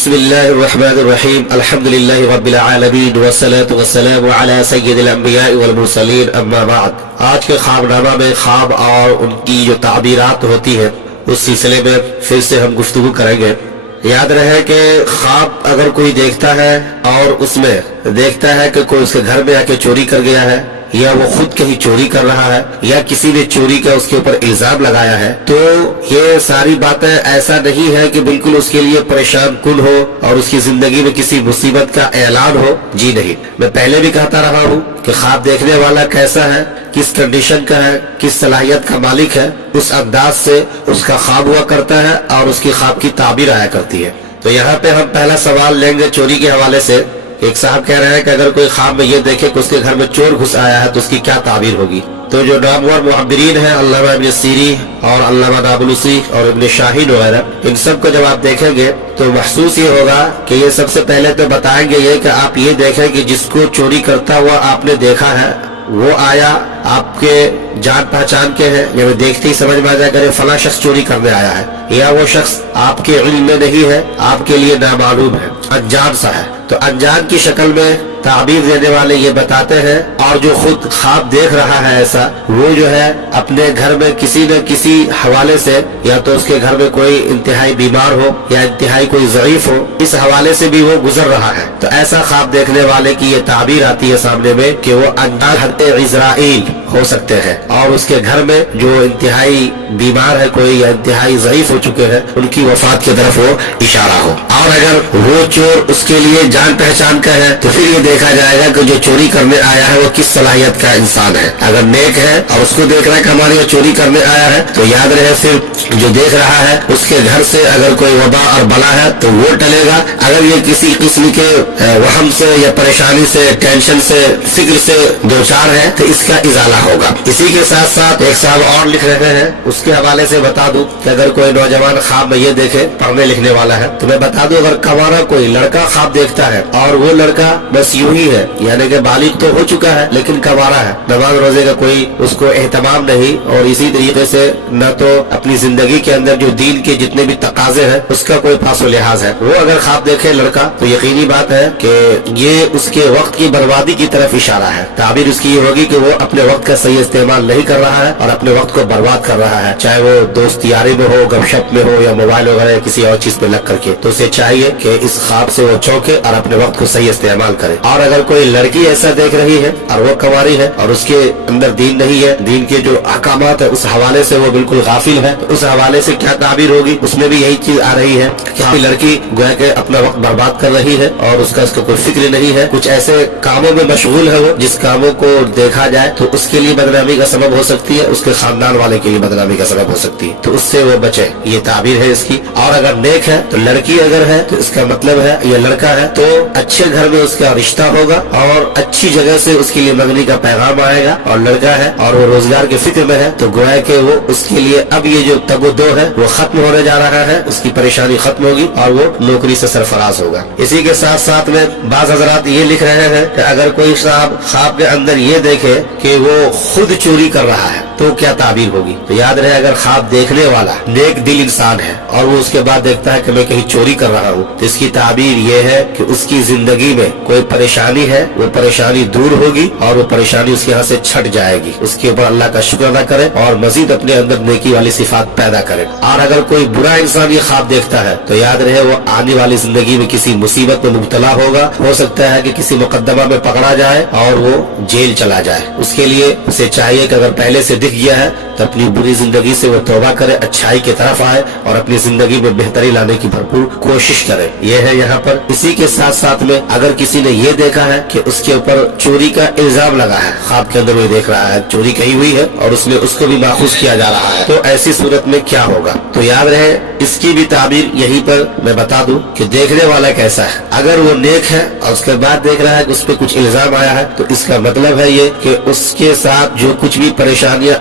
بسم اللہ الرحمن الرحیم الحمد للہ رب العالمین والصلاة والسلام علی سید الانبیاء والمرسلین اما بعد۔ آج کے خواب نامہ میں خواب اور ان کی جو تعبیرات ہوتی ہیں اس سلسلے میں پھر سے ہم گفتگو کریں گے۔ یاد رہے کہ خواب اگر کوئی دیکھتا ہے اور اس میں دیکھتا ہے کہ کوئی اس کے گھر میں آ کے چوری کر گیا ہے یا وہ خود کہیں چوری کر رہا ہے یا کسی نے چوری کا اس کے اوپر الزام لگایا ہے، تو یہ ساری باتیں ایسا نہیں ہے کہ بالکل اس کے لیے پریشان کن ہو اور اس کی زندگی میں کسی مصیبت کا اعلان ہو۔ جی نہیں، میں پہلے بھی کہتا رہا ہوں کہ خواب دیکھنے والا کیسا ہے، کس کنڈیشن کا ہے، کس صلاحیت کا مالک ہے، اس انداز سے اس کا خواب ہوا کرتا ہے اور اس کی خواب کی تعبیر آیا کرتی ہے۔ تو یہاں پہ ہم پہلا سوال لیں گے چوری کے حوالے سے۔ ایک صاحب کہہ رہے ہیں کہ اگر کوئی خواب میں یہ دیکھے کہ اس کے گھر میں چور گھس آیا ہے تو اس کی کیا تعبیر ہوگی؟ تو جو نامور معبرین ہیں علامہ ابن سیری اور علامہ نابلسی اور ابن شاہین وغیرہ، ان سب کو جب آپ دیکھیں گے تو محسوس یہ ہوگا کہ یہ سب سے پہلے تو بتائیں گے یہ کہ آپ یہ دیکھیں کہ جس کو چوری کرتا ہوا آپ نے دیکھا ہے وہ آیا آپ کے جان پہچان کے ہیں، یا دیکھتے ہی سمجھ میں آ جائے کہ فلاں شخص چوری کرنے آیا ہے، یا وہ شخص آپ کے علم میں نہیں ہے، آپ کے لیے نامعلوم ہے، انجان سا ہے۔ تو انجان کی شکل میں تعبیر دینے والے یہ بتاتے ہیں، اور جو خود خواب دیکھ رہا ہے ایسا، وہ جو ہے اپنے گھر میں کسی نہ کسی حوالے سے، یا تو اس کے گھر میں کوئی انتہائی بیمار ہو یا انتہائی کوئی ضعیف ہو، اس حوالے سے بھی وہ گزر رہا ہے۔ تو ایسا خواب دیکھنے والے کی یہ تعبیر آتی ہے سامنے میں کہ وہ انجان حضرت عزرائیل ہو سکتے ہیں، اور اس کے گھر میں جو انتہائی بیمار ہے کوئی یا انتہائی ضعیف ہو چکے ہیں، ان کی وفات کی طرف وہ اشارہ ہو۔ اور اگر وہ چور اس کے لیے جان پہچان کا ہے تو پھر یہ دیکھا جائے گا کہ جو چوری کرنے آیا ہے وہ کس صلاحیت کا انسان ہے۔ اگر نیک ہے اور اس کو دیکھ رہا ہے کہ ہمارے یہاں چوری کرنے آیا ہے تو یاد رہے پھر جو دیکھ رہا ہے اس کے گھر سے اگر کوئی وبا اور بلا ہے تو وہ ٹلے گا۔ اگر یہ کسی قسم کے وہم سے یا پریشانی سے، ٹینشن سے، فکر سے دوچار ہے تو اس کا ازالہ ہوگا۔ اسی کے ساتھ ساتھ ایک صاحب اور لکھ رہے ہیں، اس کے حوالے سے بتا دوں کہ اگر کوئی نوجوان خواب میں یہ دیکھے، پڑھنے لکھنے والا ہے، تو میں بتا دوں اگر کنوارا کوئی لڑکا خواب دیکھتا ہے اور وہ لڑکا بس یوں ہی ہے، یعنی کہ بالغ تو ہو چکا ہے لیکن کنوارا ہے، نماز روزے کا کوئی اس کو اہتمام نہیں، اور اسی طریقے سے نہ تو اپنی زندگی کے اندر جو دین کے جتنے بھی تقاضے ہیں اس کا کوئی پاس و لحاظ ہے، وہ اگر خواب دیکھے لڑکا تو یقینی بات ہے کہ یہ اس کے وقت کی بربادی کی طرف اشارہ ہے۔ تعبیر اس کی یہ ہوگی کہ وہ اپنے وقت کا صحیح استعمال نہیں کر رہا ہے اور اپنے وقت کو برباد کر رہا ہے، چاہے وہ دوست یاری میں ہو، گپ شپ میں ہو، یا موبائل وغیرہ کسی اور چیز پہ لگ کر کے۔ تو اسے چاہیے کہ اس خواب سے وہ چونکے اور اپنے وقت کو صحیح استعمال کرے۔ اور اگر کوئی لڑکی ایسا دیکھ رہی ہے اور وہ کنواری ہے اور اس کے اندر دین نہیں ہے، دین کے جو احکامات ہے اس حوالے سے وہ بالکل غافل ہے، تو اس حوالے سے کیا تعبیر ہوگی؟ اس میں بھی یہی چیز آ رہی ہے کہ لڑکی گویا کہ اپنا وقت برباد کر رہی ہے اور اس کا کوئی فکر نہیں ہے، کچھ ایسے کاموں میں مشغول ہے وہ جس کاموں کو دیکھا جائے تو اس کے لیے بدنامی کا سبب ہو سکتی ہے، اس کے خاندان والے کے لیے بدنامی کا سبب ہو سکتی ہے، تو اس سے وہ بچے، یہ تعبیر ہے اس کی۔ اور اگر نیک ہے تو لڑکی اگر ہے تو اس کا مطلب ہے یہ لڑکا ہے تو اچھے گھر میں اس کا رشتہ ہوگا اور اچھی جگہ سے اس کے لیے منگنی کا پیغام آئے گا، اور لڑکا ہے اور وہ روزگار کے فکر میں ہے تو گویا کہ وہ اس کے لیے اب یہ جو تگ و دو ہے وہ ختم ہونے جا رہا ہے، اس کی پریشانی ختم ہوگی اور وہ نوکری سے سرفراز ہوگا۔ اسی کے ساتھ ساتھ میں بعض حضرات یہ لکھ رہے ہیں کہ اگر کوئی صاحب خواب کے اندر یہ دیکھے کہ وہ خود چوری کر رہا ہے تو کیا تعبیر ہوگی؟ تو یاد رہے اگر خواب دیکھنے والا نیک دل انسان ہے اور وہ اس کے بعد دیکھتا ہے کہ میں کہیں چوری کر رہا ہوں تو اس کی تعبیر یہ ہے کہ اس کی زندگی میں کوئی پریشانی ہے، وہ پریشانی دور ہوگی اور وہ پریشانی اس کے یہاں سے چھٹ جائے گی، اس کے اوپر اللہ کا شکر ادا کرے اور مزید اپنے اندر نیکی والی صفات پیدا کرے۔ اور اگر کوئی برا انسان یہ خواب دیکھتا ہے تو یاد رہے وہ آنے والی زندگی میں کسی مصیبت میں مبتلا ہوگا، ہو سکتا ہے کہ کسی مقدمہ میں پکڑا جائے اور وہ جیل چلا جائے۔ اس کے لیے اسے چاہیے کہ اگر پہلے سے دکھ گیا ہے تو اپنی بری زندگی سے وہ توبہ کرے، اچھائی کی طرف آئے اور اپنی زندگی میں بہتری لانے کی بھرپور کوشش کرے، یہ ہے یہاں پر۔ اسی کے ساتھ ساتھ میں اگر کسی نے یہ دیکھا ہے کہ اس کے اوپر چوری کا الزام لگا ہے، خواب کے اندر وہ دیکھ رہا ہے چوری کہی ہوئی ہے اور اس میں اس کو بھی ماخوذ کیا جا رہا ہے، تو ایسی صورت میں کیا ہوگا؟ تو یاد رہے اس کی بھی تعبیر یہیں پر میں بتا دوں کہ دیکھنے والا کیسا ہے۔ اگر وہ نیک ہے اور اس کے بعد دیکھ رہا ہے کہ اس پہ کچھ الزام آیا ہے تو اس کا مطلب ہے یہ کہ اس کے ساتھ جو کچھ بھی پریشانیاں